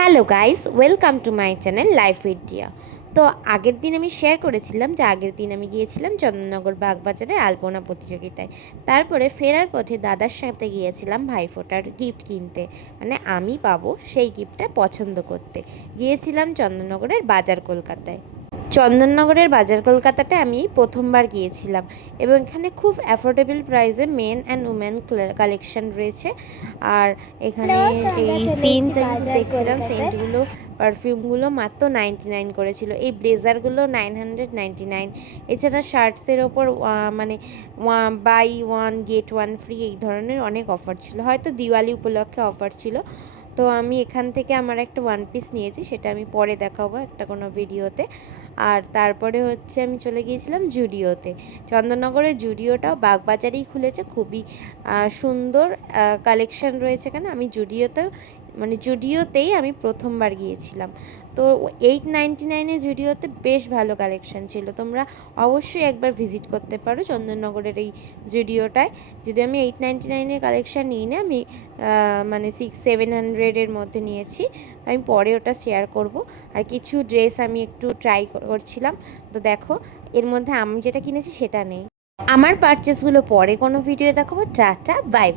Hello guys, welcome to my channel life with Diya. তো আগের দিন আমি শেয়ার করেছিলাম যে আগের দিন আমি গিয়েছিলাম চন্দননগর বাগবাজারে আলপনা প্রতিযোগিতায়। তারপরে ফেরার পথে দাদার সাথে গিয়েছিলাম ভাইফোঁটার গিফট কিনতে, মানে আমি পাবো সেই গিফটটা পছন্দ করতে। গিয়েছিলাম চন্দননগরের বাজার কলকাতায়। চন্দননগরের বাজার কলকাতাটা আমি প্রথমবার গিয়েছিলাম এবং এখানে খুব অ্যাফোর্ডেবল প্রাইসে মেন অ্যান্ড উমেন কালেকশন রয়েছে। আর এখানে এই সেন্ট আমি দেখছিলাম, সেন্টগুলো পারফিউমগুলো মাত্র 99 করেছিল। এই ব্লেজারগুলো 999। এছাড়া শার্টসের ওপর মানে buy one get one free এই ধরনের অনেক অফার ছিল, হয়তো দিওয়ালি উপলক্ষে অফার ছিল। তো আমি এখান থেকে আমার একটা ওয়ান পিস নিয়েছি, সেটা আমি পরে দেখাবো একটা কোনো ভিডিওতে। আর তারপরে হচ্ছে আমি চলে গিয়েছিলাম জুডিওতে। চন্দননগরের জুডিওটাও বাগবাজারেই খুলেছে, খুবই সুন্দর কালেকশন রয়েছে এখানে। আমি জুডিওতেই আমি প্রথমবার গিয়েছিলাম। তো 899 জুডিওতে বেশ ভালো কালেকশন ছিল, তোমরা অবশ্যই একবার ভিজিট করতে পারো চন্দননগরের এই জুডিওটায়। যদি আমি 899 কালেকশন নিই না, আমি মানে 700-এর মধ্যে নিয়েছি। আমি পরে ওটা শেয়ার করব। আর কিছু ড্রেস আমি একটু ট্রাই করছিলাম, তো দেখো এর মধ্যে আমি যেটা কিনেছি সেটা নেই। আমার পারচেসগুলো পরে কোনো ভিডিও দেখাবো। Tata, bye bye.